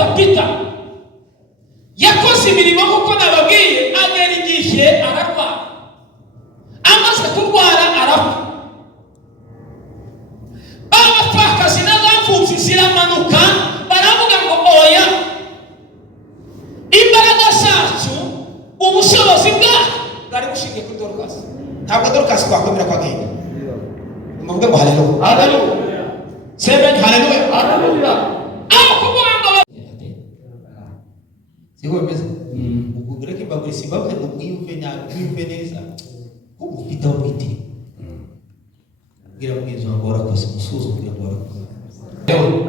Dr. Peter yakoze imirimo nk'uko nababwiye, agera igihe ararwara. Amaze kurwara arapfa. Abapfakazi n'abapfubyi ziramanuka, baravuga ngo oya, imbaraga zacu, ubushobozi bwacu bwari bushingiye kuri Dorcas. Ntabwo Dorcas twakomera kwagenda. Muvuge ngo haleluya. Haleluya. Seven haleluya. Haleluya. Aho kuvuga ngo siko bimeze. Ukugureke baburi sibavuze ngo mwiyumve nabi, mwiyumve neza. Ubu ufite aho mwitiri. Gira mwiza ngo warakoze musuzumire ngo warakoze.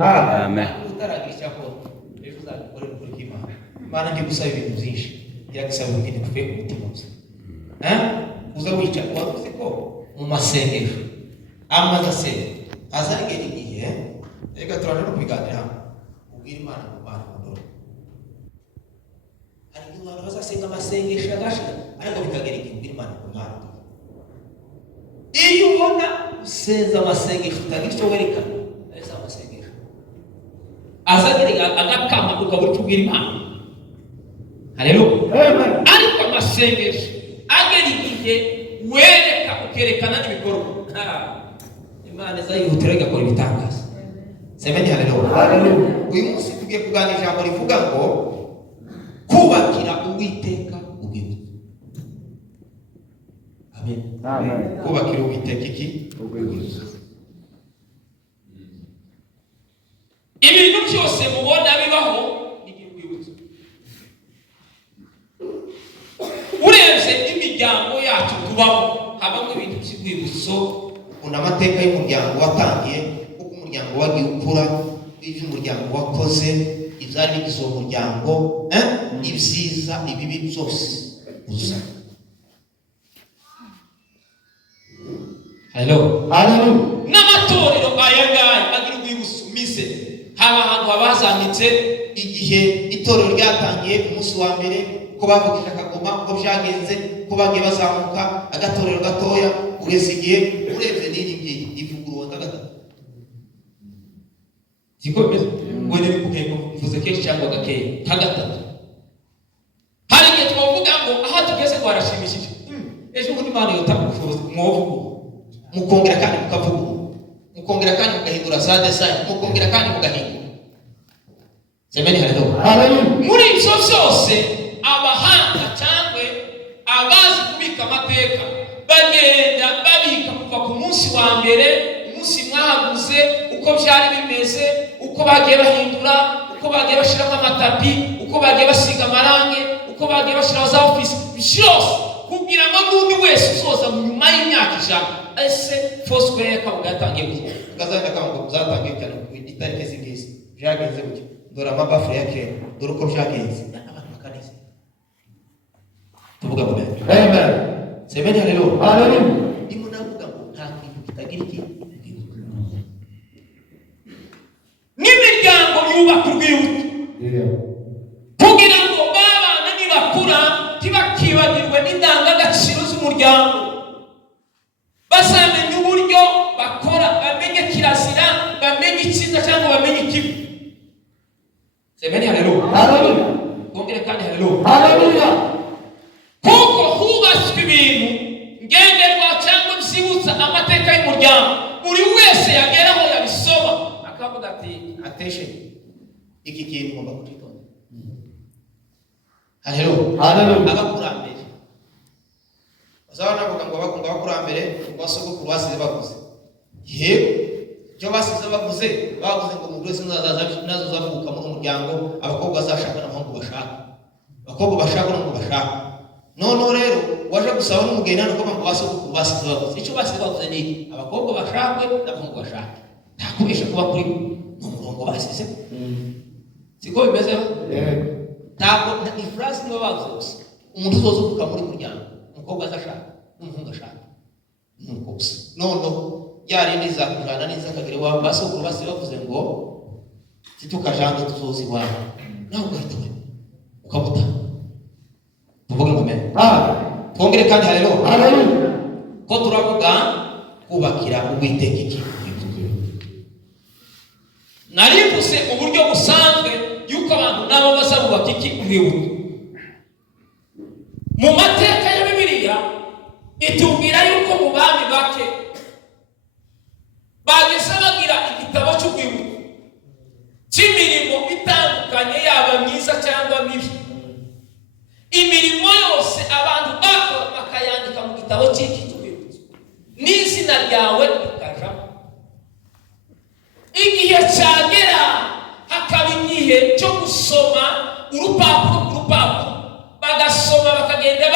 Amen. Utaragisha ko ejo uzakorera kuri Imana. Imana ndi gusaba ibintu byinshi. Iragisaba ibintu kuvuye ku mutima gusa. Uza wica wavuze ko mu masengesho amaze asenga azagera igihe reka turane no kwiganira ubwira Imana ngo Imana ndoro. Hari abantu bazasenga amasengesho agashira ariko bikagera igihe ubwira Imana ngo Imana ndoro. Iyo ubona usenza amasengesho utagira icyo werekana eza amasengesho azagera agakama ukabura icyo ubwira Imana. Haleluya. Ariko amasengesho agera igihe wereka ukerekana n'ibikorwa, Imana izayihutira igakora ibitangaza. Semeni haleluya. Haleluya. Uyu munsi tugiye kuganira ijambo rivuga ngo kubakira Uwiteka ubwibutso. Amen. Amen. Kubakira Uwiteka iki? Ubwibutso. Ibintu byose mubona bibaho ni ubwibutso. Urebye imiryango yacu tubamo habamo ibintu by'urwibutso. Una amateka y'umuryango watangiye, uko umuryango wagiye ukura, ibyo umuryango wakoze, ibyari bigize uwo muryango, ibyiza ibibi byose uza. Hello. Haleluya. N'amatorero aya ngaya agira urwibutso mise. Haba ahantu habazanditse igihe itorero ryatangiye umunsi wa mbere, ko bavugije akagoma, ko byagenze, ko bagiye bazamuka agatorero gatoya kugeza igihe urebye n'iri ivugurwa gatatu. Siko bimeze ngo ni bikugenda mvuze kenshi cyangwa gakeye gatatu. Hari igihe twavuga ngo aha tugeze ngo arashimishije, ejo ubundi Imana yotanga ubushobozi mwovuga, mukongera kandi mukavuga, mukongera kandi mugahindura za design, mukongera kandi mugahindura. Semeni haleluya. Haleluya. Muri ibyo byose abahanga cyangwa abazi kubika amateka bagenda babika kuva ku munsi wa mbere, umunsi mwahaguze, uko byari bimeze, uko bagiye bahindura, uko bagiye bashiramo amatapi, uko bagiye basiga amarange, uko bagiye bashiraho za office byose, kugira ngo n'undi wese usoza mu nyuma y'imyaka 100 ese Foursquare kabuga yatangiye gute, kazajya kamugo zatangiye cyane ku itariki z'ingezi byagenze gute, dora amabafure ya kera, dore uko byagenze. Tuvuga ngo amen. Semeni haleluya. Haleluya. Ndimo navuga ngo nta kintu kitagira iki. N'imiryango yubaka urwibutso. Kugira ngo babana nibakura ntibakibagirwe n'indangagaciro z'umuryango. Bazamenye uburyo bakora, bamenye kirazira, bamenye icyiza cyangwa bamenye ikibi. Semeni haleluya. Haleluya. Kongera kandi haleluya. Haleluya. Kuko hubatswe ibintu ngenderwa cyangwa byibutsa amateka y'umuryango, buri wese yageraho yabisoma akavuga ati attention, iki kintu ngomba kugitonda. Haleluya. Haleluya. Abakurambere bazabana bavuga ngo abakurambere basogokuru basize bavuze, yego cyo basize bavuze ngo umuntu wese nazo zavuka mu muryango, abakobwa bazashaka n'abahungu bashaka, abakobwa bashaka n'abahungu bashaka. Nono rero waje gusaba n'umugeni hano ko basogokuru basize bavuze, icyo basize bavuze ni abakobwa bashakwe n'abahungu bashaka. Ntakubesha kuba kuri mu murongo basize. Siko bimeze. Ntabwo ni phrase niba bavuze gusa, umuntu uzoza uvuka muri muryango, umukobwa azashaka n'umuhungu ashaka nuko gusa. Nono yarindi zakujana neza kagire wa basogokuru basize bavuze ngo situkajanga tuzozi wawe, nawe ugahita ukamuta. Tuvuge ngo amen. Twongere kandi haleluya. Haleluya. Ko turavuga kubakira Uwiteka iki. Narivuze uburyo busanzwe yuko kiki urwibutso. Mu mateka ya Bibiliya itubwira yuko mu bami bake bageze bagira igitabo cy'urwibutso cy'imirimo itandukanye, yaba myiza cyangwa mibi. Imirimo yose abantu bakora bakayandika mu gitabo cy'urwibutso, n'izina ryawe rikajamo. Igihe cyagera hakaba igihe cyo gusoma urupapuro ku rupapuro, bagasoma bakagenda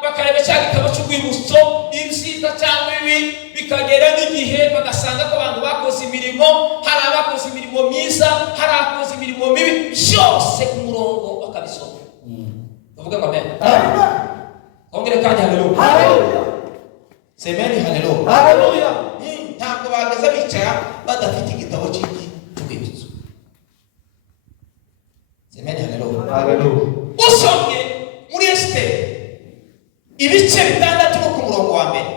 bakareba cya gitabo cy'urwibutso, ibyiza cyangwa ibi. Bikagera n'igihe bagasanga ko abantu bakoze imirimo, hari abakoze imirimo myiza, hari abakoze imirimo mibi, byose ku murongo bakabisoma. Uvuga ngo amen. Ongera kandi haleluya. Semeni haleluya. Ntabwo bageze bicara badafite igitabo cy'urwibutso. Semeni haleluya. Usomye muri Esiteri ibice 6 no ku murongo wa mbere,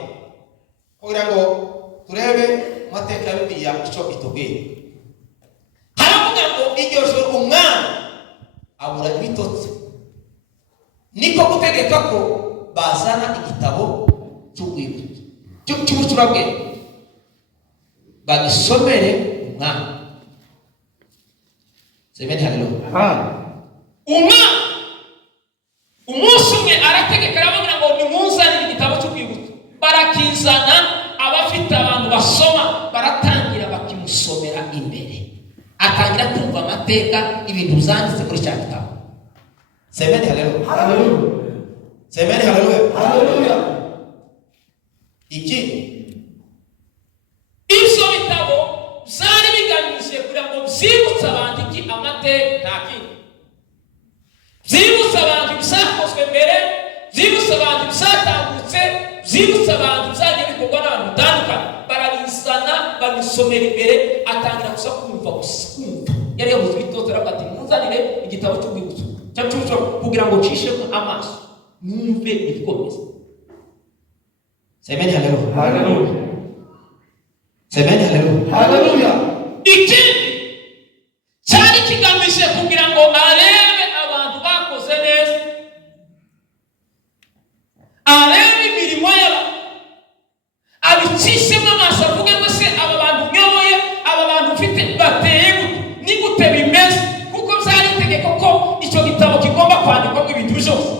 kugira ngo turebe amateka ya Bibiliya icyo itubwira. Haravuga ngo iryo joro umwami abura ibitotsi, niko gutegeka ko bazana igitabo cy'urwibutso cy'ubucurabwenge bagisomere umwami. Semeni haleluya. Umwami umunsi umwe arategeka, aravuga ngo nimuzane igitabo cy'urwibutso. Barakizana, abafite abantu basoma baratangira bakimusomera imbere, atangira kumva amateka, ibintu byanditse muri cya gitabo. Semeni haleluya. Semeni haleluya. Iki ibyo bitabo byari bigamije kugira ngo byibutse abantu iki amateka, nta kindi. Byibutse abantu ibyakozwe mbere, byibutse abantu ibyatambutse, byibutse abantu byagiye bikorwa n'abantu batandukanye. Barabizana babisomera imbere, atangira gusa kumva. Yari yabuze ibitoto, aravuga ati muzanire igitabo cy'urwibutso kugira ngo nshishemo amaso numve ibikomeza. Semeni haleluya. Semeni haleluya. Ikindi cyari kigamije kugira ngo arebe abantu bakoze neza, arebe imirimo yabo, abicishemo amaso, avuge ngo se aba bantu nyoboye, aba bantu mfite bateye ni gute bimeze, kuko byari itegeko ko icyo gitabo kigomba kwandikwa ibintu byose.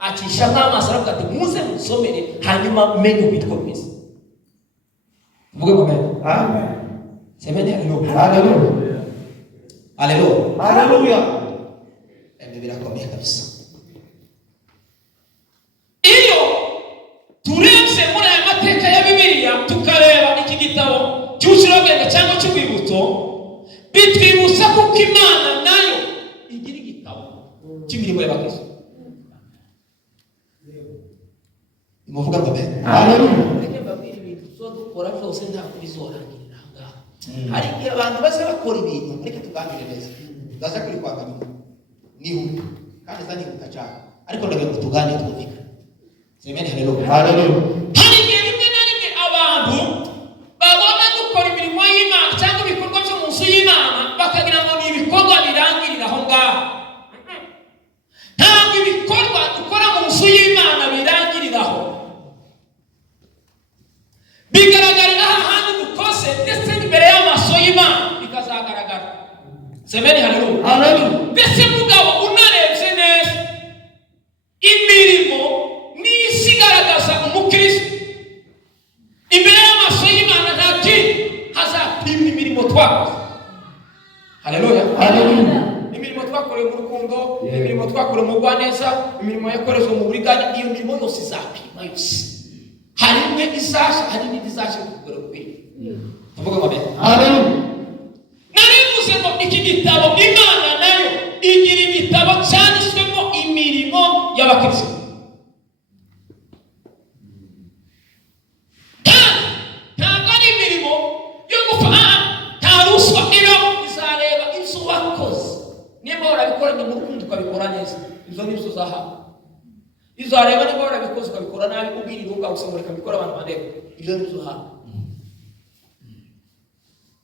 Acisha nk'amaso, aravuga ati muze musomere hanyuma menye ubikomeza. Uvuge ngo amen. Semeni haleluya. Birakomeye kabisa. Iyo turebye muri aya mateka ya Bibiliya tukareba iki gitabo cy'ubucurabwenge cyangwa cy'urwibutso, bitwibutsa ko Imana nayo igira igitabo cy'imirimo y'abakristo. Muvuga ngo amen. Reka mbabwire ibintu dukora byose ntabwo bizorangirira ngaha. Hari igihe abantu base bakora ibintu, reka tuganire neza, ndaza kuri kwa nyuma niho kandi zani gutacana, ariko ndagira ngo tuganire twumvikane. Semeni haleluya. Hari igihe rimwe na rimwe abantu babona dukora imirimo y'Imana cyangwa ibikorwa byo mu nzu y'Imana bakagira ngo ni ibikorwa birangirira aho ngaho. Ntabwo ibikorwa dukora mu nzu y'Imana birangiriraho, bigaragarira ahantu dukoze ndetse imbere y'amaso y'Imana bikazagaragara. Semeni haleluya. Mbese mugabo unarebye neza, imirimo n'isi igaragaza umukristo imbere y'amaso y'Imana, nta kindi hazapimwa imirimo twakoze. Haleluya. Imirimo twakorewe mu rukundo, imirimo twakorewe mu bwaneza, imirimo yakoreshejwe mu buriganya, iyo mirimo yose izapimwa yose. Hari imwe izasha, hari n'indi izasha kugera kubiri. Tuvuga ngo amen. Narivuze ngo iki gitabo Imana nayo igira ibitabo cyanditswemo imirimo y'abakristo. Ntabwo ari imirimo yo gupfa, nta ruswa iriho, izareba ibyo wakoze. Niba warabikoranye mu rukundo ukabikora neza, izo ni byo uzahabwa. Izareba niba warabikoze ukabikora nabi, ubwirira ugausanga reka bikora abantu bandeba, ibyo ni byo uzahabwa.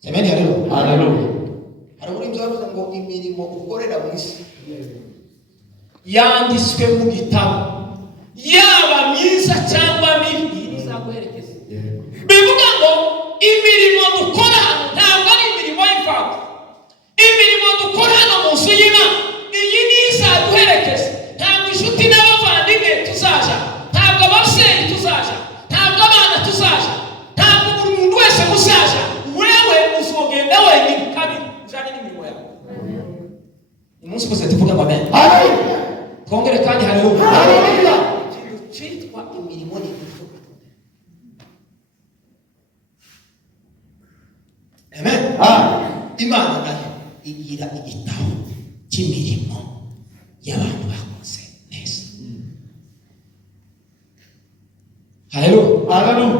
Semeni haleluya. hari muri byo bavuze ngo imirimo ukorera mu isi yanditswe mu gitabo, yaba myiza cyangwa mibi izaguherekeza. Bivuga ngo imirimo dukora hano ntabwo ari imirimo y'imfabusa. Imirimo dukora hano mu nzu y'Imana, iyi ni izaduherekeza. Ntabwo inshuti n'abavandimwe tuzaja, ntabwo ababyeyi tuzaja, ntabwo abana tuzaja, ntabwo buri muntu wese muzaja. Wewe uzogenda wenyine kabiri ujane n'imirimo yawe. Umunsi wose tuvuga amen. Haleluya. Twongere kandi haleluya. Haleluya. Ikintu cyitwa imirimo ni igikorwa. Amen. Imana nayo igira igitabo cy'imirimo y'abantu bakoze neza. Haleluya. Haleluya.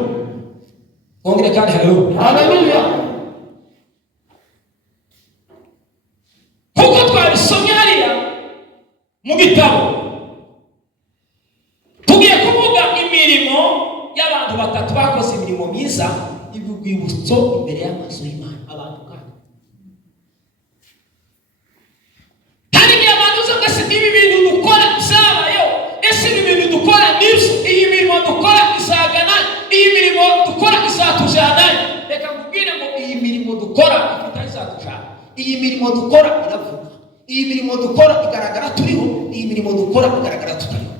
Twongere kandi haleluya. Haleluya. Kuko twabisomye hariya mu gitabo, tugiye kuvuga imirimo y'abantu batatu bakoze imirimo myiza y'urwibutso imbere y'amaso y'Imana. Abantu kandi hari igihe abantu uvuga ese ibi bintu dukora byabayo, ese ibi bintu dukora nibyo, iyi mirimo dukora izagana, iyi mirimo dukora izatujana. Reka nkubwire ngo iyi mirimo dukora ifite izatujana. Iyi mirimo dukora iravuga, iyi mirimo dukora igaragara turiho, iyi mirimo dukora igaragara tutariho.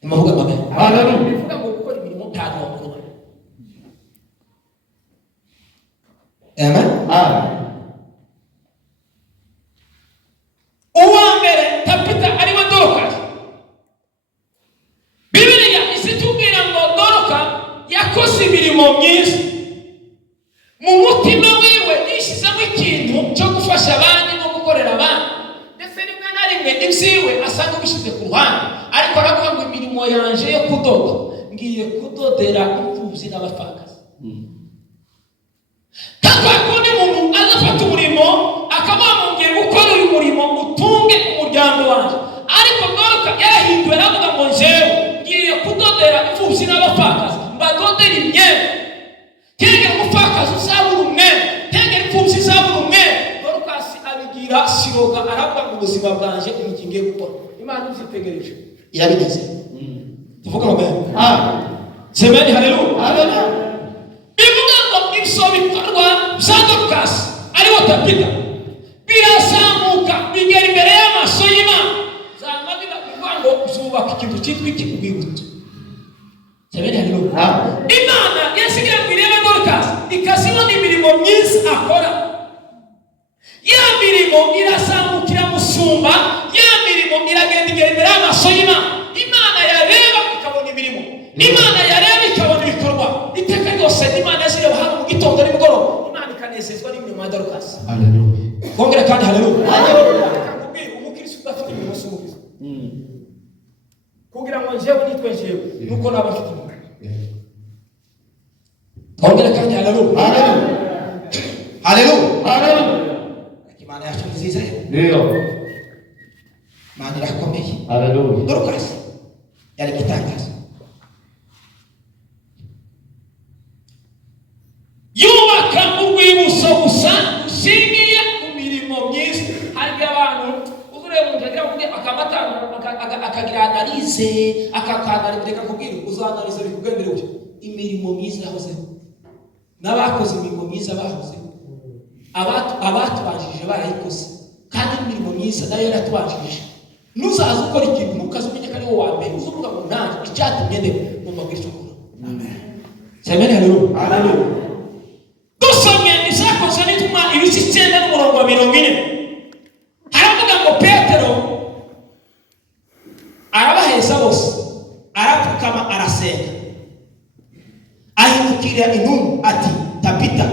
Nimuvuga amen. Haleluya. Bivuga ngo gukora imirimo ntabwo wakora. Amen. Uwa mbere Tabita ariwe Doroka. Bibiliya isitubwira ngo Doroka yakoze imirimo myiza. Mu mutima wiwe yishyizemo ikintu cyo gufasha abandi no gukorera abandi. Ndetse rimwe na rimwe ibyiwe asanga ubishyize ku ruhande, ariko aravuga ngo imirimo yanje yo kudoda ngiye kudodera imfubyi n'abapfakazi. Kandi kundi muntu azafata umurimo akabamubwiye gukora uyu murimo utunge umuryango wanjye, ariko Doroka yarahinduwe aravuga ngo njyewe ngiye kudodera imfubyi n'abapfakazi, mbadodera imyenda. Tenge umupfakazi uzabura umwenda, tenge imfubyi uzabura umwenda. Dorukasi abigira siroga, aravuga mu buzima bwanje iki ngiye gukora. Imana izitegereje irabigeze. Tuvuga amen. Semeni haleluya. Haleluya. Bivuga ngo ibyo bikorwa bya Dorukasi ariwe Tabita birazamuka bigera imbere y'amaso y'Imana. Zama bivuga ngo zubaka ikintu cyitwa urwibutso. Semeni haleluya. Imana yasigira ngo irebe Dorukasi ikazibona imirimo myiza akora. Ya mirimo irazamukira musumba, ya mirimo iragenda igera imbere y'amaso y'Imana. Imana yareba ikabona imirimo, Imana yareba ikabona ibikorwa. Iteka ryose Imana yashyiriyeho hano mu gitondo n'imugoroba, Imana ikanezezwa n'imirimo ya Dorukasi. Haleluya. Kongera kandi haleluya. Haleluya. Kakubwira umukristo udafite imirimo si umukristo. Kugira ngo njyewe nitwe njyewe nuko naba mfite imirimo. Kongera kandi haleluya. Haleluya. Haleluya. Haleluya. Imana yacu nziza. Ndio. Imana irakomeye. Haleluya. Dorukasi yari gitangaza. Yubaka urwibutso gusa ushingiye ku mirimo myiza. Hari abantu uzureba umuntu agira ngo akamatanga akagira analize akakanaliza kubwira uzanalize bikugendere uje imirimo myiza yahozeho n'abakoze imirimo myiza bahozeho abatubanjije barayikoze kandi imirimo myiza nayo yaratubanjije. Nuzaza ukora ikintu ntukaze umenye ko ari wowe wa mbere, uzuvuga ngo nanjye icyatumye ndebe mu mabwiriza ukora. Amen. Semeni haleluya. Haleluya. Dusomye ibyakozwe n'intumwa ibice 9:40 haravuga ngo Petero arabaheza bose, arapfukama arasenga, ahindukirira intumwa ati Tabita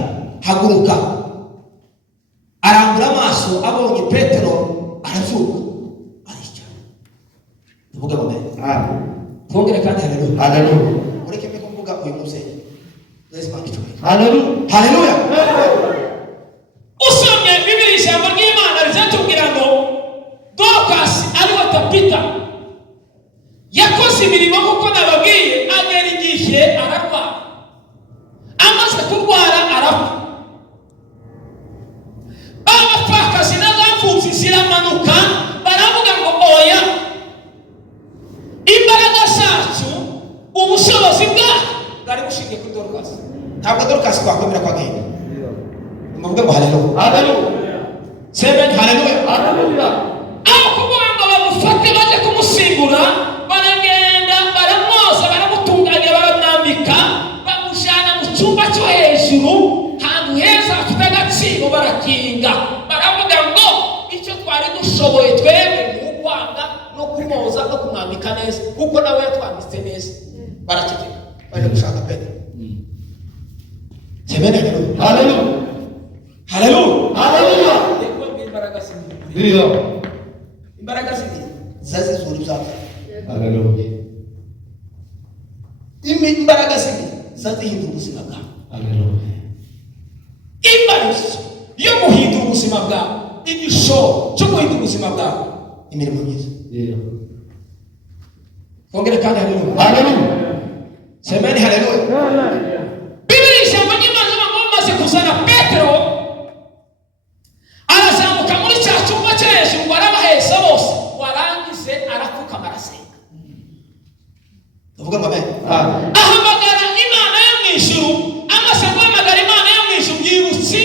haguruka. Arambura amaso abonye Petero arazuka aricara. Tuvuga ngo twongere kandi haleluya. Haleluya. Ureke mbe kuvuga uyu musenyi. Haleluya. Haleluya. Usomye Bibiliya ijambo ry'Imana rizatubwira ngo Dorukasi ariwe Tabita yakoze imirimo nk'uko nababwiye, agera igihe ararwara. Amaze kurwara arapfa. baramanuka baravuga ngo oya, imbaraga zacu ubushobozi bwacu bwari bushingiye kuri Dorukasi. ntabwo Dorukasi twakwemera ko agenda. muvuge ngo haleluya. Haleluya. Seven haleluya. Haleluya. Aho kuvuga ngo bamufate baje kumusimbura, baragenda baramwoza baramutunganya baramwambika bamujana mu cyumba cyo hejuru hantu heza hafite agaciro barakinga. Baravuga ngo icyo twari dushoboye twebwe ni ukwanga no kumwoza no kumwambika neza kuko nawe yatwambitse neza. Barakigera baje gushaka Petero. Seven haleluya. Haleluya. Haleluya. Haleluya. Yego imbaraga zindi. Ndiyo. Imbaraga zindi zazi zuri zaka. Haleluya. Imbaraga zindi zazihindura ubuzima bwawe. Haleluya. imbaraga yo guhindura ubuzima bwawe, igishoro cyo guhindura ubuzima bwawe, imirimo myiza. Ndiyo. Ongera kandi haleluya. Haleluya. Semeni haleluya. Biblia isema nyuma zama maze kuzana Petero arazamuka muri cya cyumba cyo hejuru ngo arabaheza bose, warangize arapfukama arasenga. Tuvuge ngo amen. Ahamagara Imana yo mu ijuru, amaze guhamagara Imana yo mu ijuru yibutsa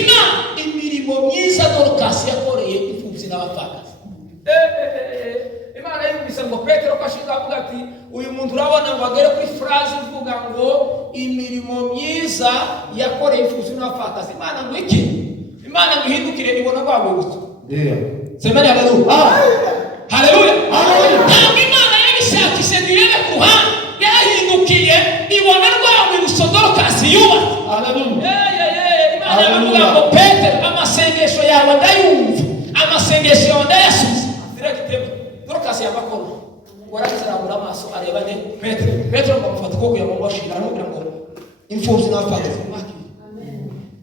imirimo myiza Dorukasi yakoreye imfubyi n'abapfakazi. Imana yumvise ngo Petero kashize avuga ati uyu muntu urabona ngo agere kuri phrase ivuga ngo imirimo myiza yakoreye imfubyi n'abapfakazi. Imana ngo iki? Imana ngo ihindukire ibona rwabutse. Ndiyo. Semeni haleluya. Haleluya. Haleluya. Ntabwo Imana yabishakishe ngo irebe ku ruhande, yahindukiye ibona rwabutse Dorukasi yubatse. Haleluya. Imana yavuga ngo Petero, amasengesho yawe ndayumva, amasengesho yawe ndayasubiza. Direct Dorukasi yamakona warazarabura amaso areba ne Petero ngo mufata ko kuyamuboshira aramubwira ngo Imfubyi n'abapfakazi mwaki.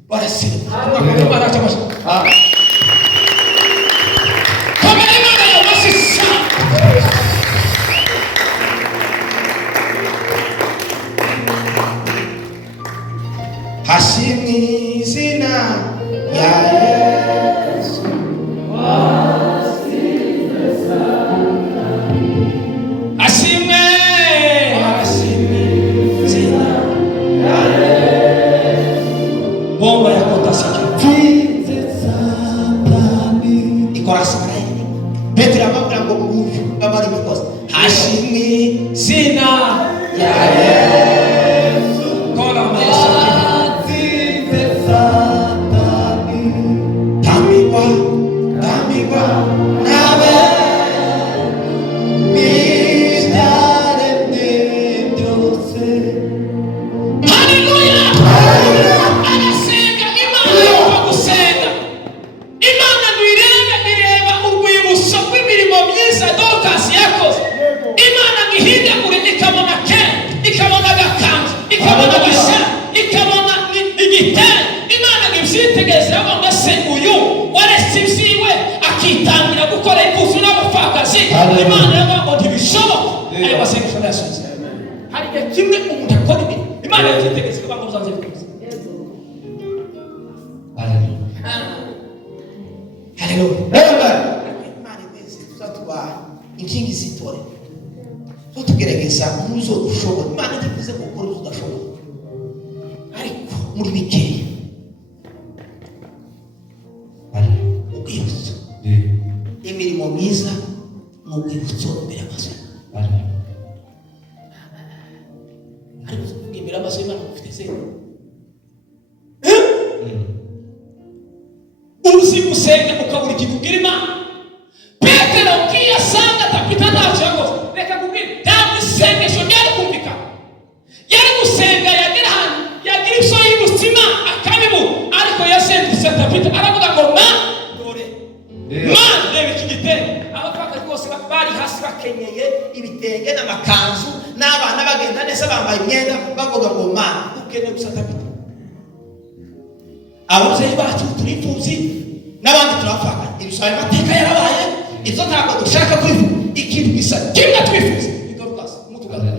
Barasira. Amen. Baracha maso. Kama Imana yabasisa. Hashimwe izina ya Yesu. Ashimwe. Hashimwe izina ya Yesu. Bomba ya kota sikio. Ikora sakai. Petero amabwira ngo uyu bamari bikoze. Hashimwe Zina ya Yesu. kola maso. Tamigwa nawe bizaremwe byose. Haleluya. Arasenga Imana yumva gusenga. Imana ndireba urwibutso rw'imirimo myiza Dorukasi yakoze. Imana ngihindagure ikabona kera, ikabona agakanzu, ikabona agasha, ikabona igitare. Imana ngivyitegereza ngo se uyu waretse ibyiwe akitangira gukora imfuzu n'abapfakazi. Imana yavuga ngo ntibishoboka. Ayo masengesho ndayasubiza. Hari igihe kimwe umuntu akora ibintu Imana yavyitegereza ikavuga ngo uzanze bikoze. Haleluya. Haleluya. Imana imeze tuzatuba inkingi zitore. Tugerageza muzo ushobora. Imana itavuze ngo ukore udashobora. Ariko muri bikeya ubwibutso. Ndiyo. Imirimo myiza mu bwibutso imbere y'amaso. Haleluya. Ariko kuvuga imbere y'amaso y'Imana ufite se. Uzi gusenga ukabura ikintu ubwira Imana. Petero kiyasanga tapita ntacyo yakoze. Reka kubwira ntabwo isengesho ryari kumvika. Yari gusenga yagira ahantu yagira ibyo yibutsa Imana akabibura. Ariko yasengutse tapita aravuga ngo ma dore ma reba iki gitenge. Abapfakazi bose bari hasi bakenyeye ibitenge n'amakanzu n'abana bagenda neza bambaye imyenda bavuga ngo ma ukeneye gusa tapita. Ababyeyi bacu turi imfubyi n'abandi turapfaka. Ibishaye amateka yarabaye, ibyo ntabwo dushaka kwifuza. Ikintu gisa kimwe twifuza ni Dorukasi umutugana.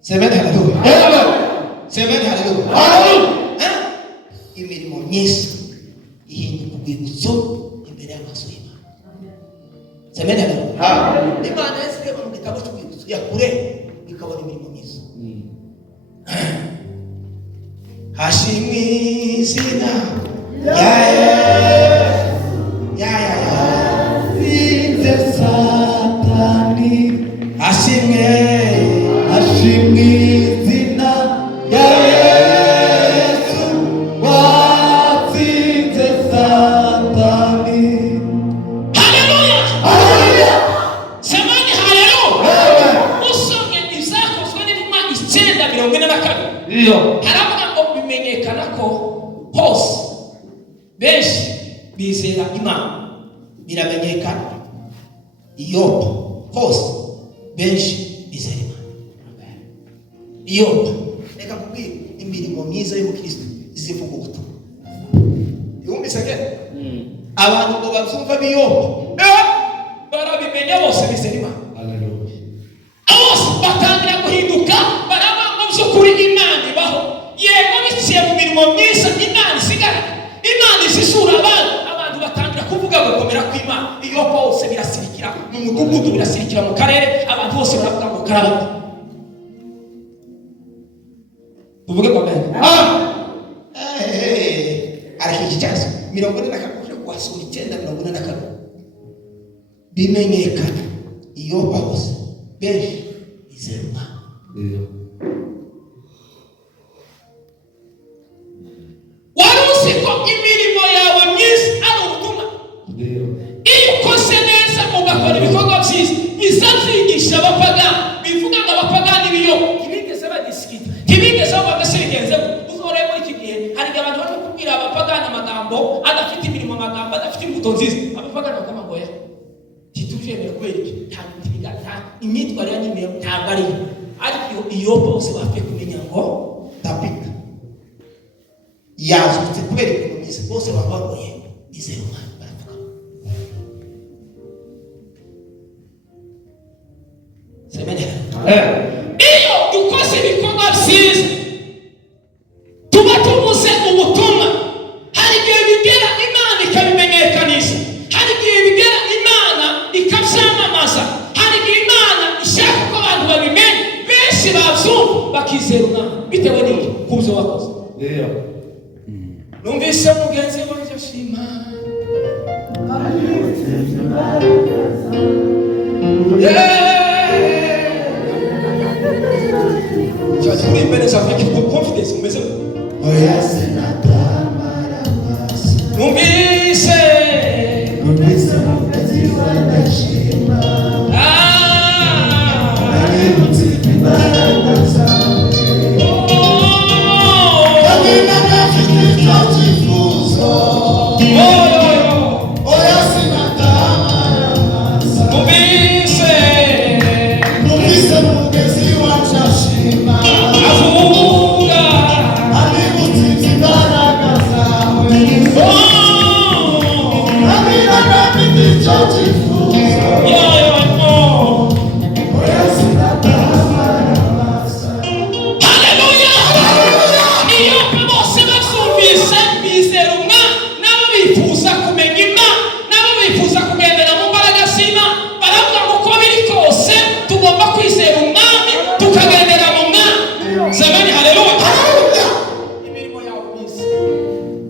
Semeni haleluya. Semeni haleluya. Imirimo myiza ihinduka urwibutso imbere y'amaso y'Imana. Semena Imana yasireba mu gitabo cy'urwibutso yakure ikabona imirimo myiza. Hashimwe izina ya Sinze Satani. hashimwe Hashimwe izina rya Yesu. Watsinze Satani. Haleluya. Haleluya. Semani haleluya. Amen. Usomye izakozwe n'intumwa 9:42. Iyo. Haravuga ngo bimenyekana ko hose benshi bizera Imana. biramenyekana Yopa hose benshi bizera Imana. Yopa reka kubwira imirimo myiza y'Ubukristo izivuga ubutumwa. Yumvise ke abantu ngo bavyumva biyopa Barabimenya bose bizera Imana. Haleluya. Bose batangira guhinduka baraba ngo by'ukuri Imana ibaho. Yego biciye mu mirimo myiza Imana isigara. Imana isisura abantu batangira kuvuga gukomera kw'Imana. Iyo hose birasirikira mu mudugudu, birasirikira mu karere, abantu bose baravuga ngo karabata. Tuvuge kwa mbere. ariko iki cyazo 44 kwasura 9:44 bimenyekana Yopa hose benshi bizera Imana. Iyo. Wari uzi ko imirimo yawe myiza ari ubutumwa? Iyo. Iyo ukoze neza ugakora ibikorwa byiza bizavyigisha abapagani. Bivuga ngo abapagani biyo ntibigeze bagisikita, ntibigeze bavuga se bigenze. Uzore muri iki gihe hari abantu bari kubwira abapagani amagambo adafite imirimo, amagambo adafite imbuto nziza. Abapagani bakamangoya titujemera kubera iki nta imyitwarire y'imyeyo ntabwo ari ariko iyo bose bafite kumenya ngo Tabita yazutse kubera imirimo myiza bose babaroye bizera Imana baravuga. Semena iyo dukoze ibikorwa byiza tuba tuvuze ubutumwa. Hari igihe bigera Imana ikabimenyekanisha, hari igihe bigera Imana ikabyamamaza, hari igihe Imana ishaka ko abantu babimenye benshi babyumva bakizera Imana bitewe n'iki kubyo wakoze. Iyo. Numvise mugenzi wanjye ashima turi imbere zawe confidence umeze oya sinatamara amaso numvise numvise umukozi w'agashima aributse imbaraga zawe kandi n'agafite icyo cyifuzo oya sinatamara amaso numvise umukozi w'agashima avuga aributse imbaraga zawe kandi n'agafite icyo cyifuzo oya sinatamara amaso. Haleluya! Iyo bose bavyumvise bizera Umwana, nabo bifuza kumenya Imana, nabo bifuza kugendera mu mbaraga z'Imana. Baravuga ngo uko biri kose tugomba kwizera Umwami tukagendera mu Mwami. Semeni haleluya! Imirimo yawe myiza,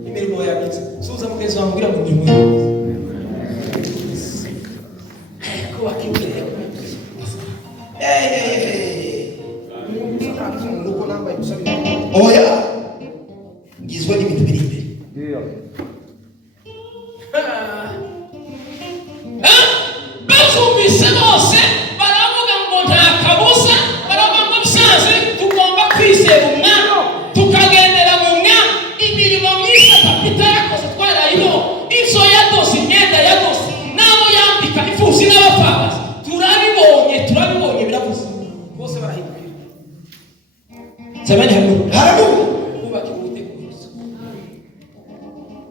imirimo yawe myiza. Suza mugenzi wawe mbwira ngo imirimo yawe myiza. Ko wakibwira oya ngizwe n'ibintu biri imbere. Bazumvise bose baravuga ngo nta kabuza, baravuga ngo bisanzwe tugomba kwizera Umwana tukagendera mu Mwami. Imirimo myiza Tabita yakoze twarayiho, inzo yadoze, imyenda yadoze, n'abo yambika imfubyi n'abapfakazi turabibonye biravuze bose barahindukira. Semeni haleluya! Bubakira Uwiteka urwibutso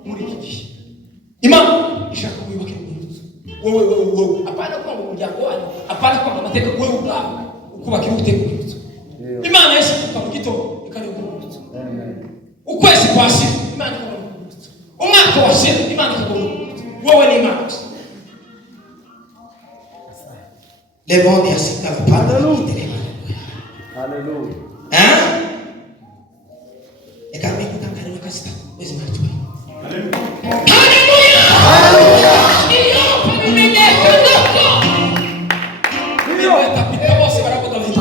muri iki gihe. Imana ishaka kubibakira urwibutso. Wowe apana kwanga umuryango wanyu, apana kwanga amateka, wowe ubwawe ukubakira Uwiteka urwibutso. Imana yose ikuka mu gitondo ikareba urwibutso. Ukwezi kwashira Imana ikabona urwibutso. Umwaka washira ukazira Imana ikagomba wowe ni Imana. Le monde asika panda. Hallelujah. Ekame kutangana wakasita. Wezi malitu. Haleluya. Iyo kumenyeka nako. Iyo tapita bose baravuga bati.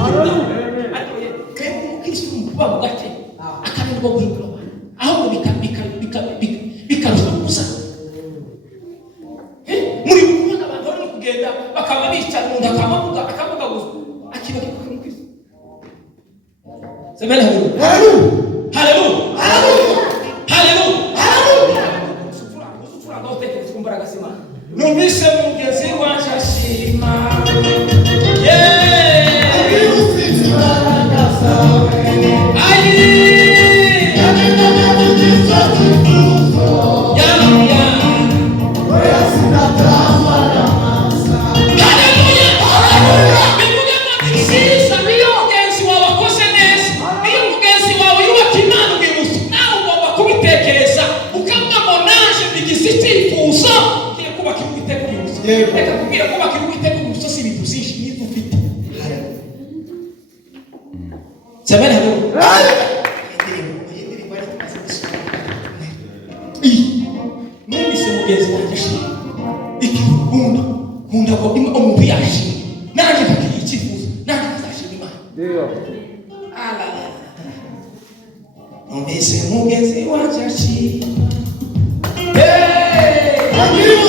Ariko ye Kristo mkuba bugake. Akanirwa guhindura. Aho bikarusa. Muri kubona abantu bari kugenda bakaba bicara umuntu akavuga gusa. Akiba Kristo. Semeni haleluya. Haleluya. Numvise mugezi wanje ashima. Reka kubwira ko bakirwite ku musozi bidusishi n'idufite. Semeni haleluya. Numvise mugezi wanje ashima. Kunda ko umuntu yashima. Nanjye nkagira icyifuzo. Nanjye nzashima Imana. Ndio. Numvise mugezi wanje ashima. Hallelujah.